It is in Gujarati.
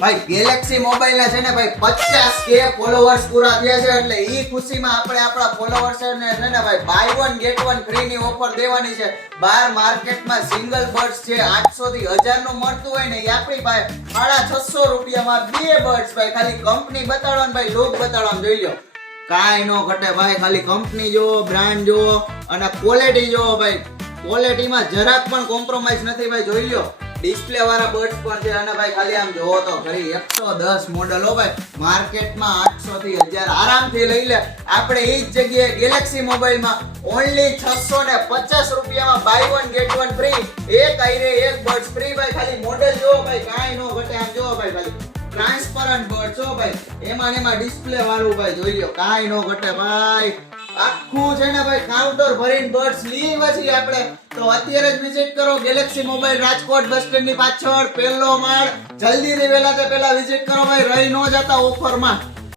ભાઈ ગેલેક્સી મોબાઈલ ના છે ને ભાઈ 50k ફોલોવર્સ પૂરા થયા છે એટલે ઈ ખુશીમાં આપણે આપણા ફોલોવર્સ ને છે ને ભાઈ buy one get one free ની ઓફર દેવાની છે. બહાર માર્કેટમાં સિંગલ બર્ડ્સ છે 800 થી 1000 નું મળતું હોય ને એ આપણી ભાઈ 650 રૂપિયામાં બે બર્ડ્સ ભાઈ ખાલી કંપની બતાડો ને ભાઈ લોગ બતાડો જોઈ લો કાઈ નો ઘટે ભાઈ. ખાલી કંપની જો બ્રાન્ડ જો અને ક્વોલિટી જો ભાઈ ક્વોલિટીમાં જરાક પણ કોમ્પ્રોમાઇઝ નથી ભાઈ જોઈ લો. ડિસ્પ્લે વાળા બર્ડ્સ પણ છે અને ભાઈ ખાલી આમ જોવો તો ખરી 110 મોડલ હો ભાઈ. માર્કેટમાં 800 થી 1000 આરામથી લઈ લે. આપણે એ જ જગ્યાએ ગેલેક્સી મોબાઈલમાં ઓન્લી 650 રૂપિયામાં buy one get one free. એક આઈરે એક બર્ડ્સ ફ્રી ભાઈ. ખાલી મોડલ જોવો ભાઈ કાઈ નો ઘટે આમ જોવો ભાઈ ખાલી ટ્રાન્સપરન્ટ બર્ડ્સ હો ભાઈ. એમાં ને એમાં ડિસ્પ્લે વાળું ભાઈ જોઈ લો કાઈ નો ઘટે ભાઈ. આખું છે ને ભાઈ કાઉન્ટર ભરીને બર્ડ્સ લીવા છીએ આપણે. તો અત્યારે જ વિઝિટ કરો Galaxy mobile Rajkot bus stand ની પાછળ પહેલો માળ. જલ્દી થી વહેલા તે પહેલા વિઝિટ કરો ભાઈ રહી નો જતા ઓફરમાં.